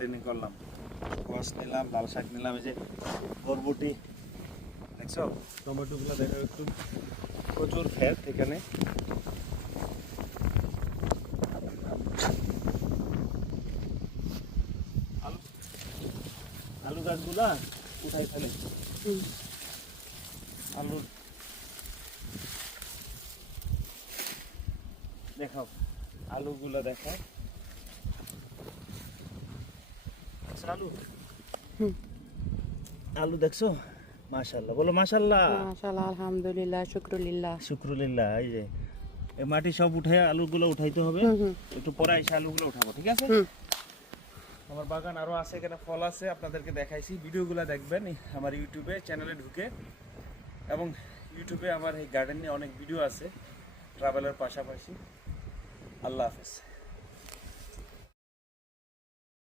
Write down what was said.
Training করলাম, quash নিলাম, লাল শাক নিলাম, এই যে বরবটি দেখছো, টমেটোগুলো দেখো একটু, প্রচুর ক্ষেত এখানে। আলু আলু গাছগুলা উঠাই ফেলে, আলুর দেখাও, আলুগুলো দেখাও, আচ্ছা, আলু দেখছো, মাশাআল্লাহ, বলো মাশাআল্লাহ। মাশাআল্লাহ, আলহামদুলিল্লাহ, শুকরুলিল্লাহ। শুক্রলিল্লাহ। এই যে এই মাটি সব উঠে আলুগুলো উঠাইতে হবে, একটু পরে এসে আলুগুলো উঠাবো, ঠিক আছে? আমার বাগান আরো আছে, এখানে ফল আছে, আপনাদেরকে দেখাইছি। ভিডিওগুলো দেখবেন আমার ইউটিউবে চ্যানেলে ঢুকে, এবং ইউটিউবে আমার এই গার্ডেন নিয়ে অনেক ভিডিও আছে ট্রাভেলের পাশাপাশি। আল্লাহ হাফেজ।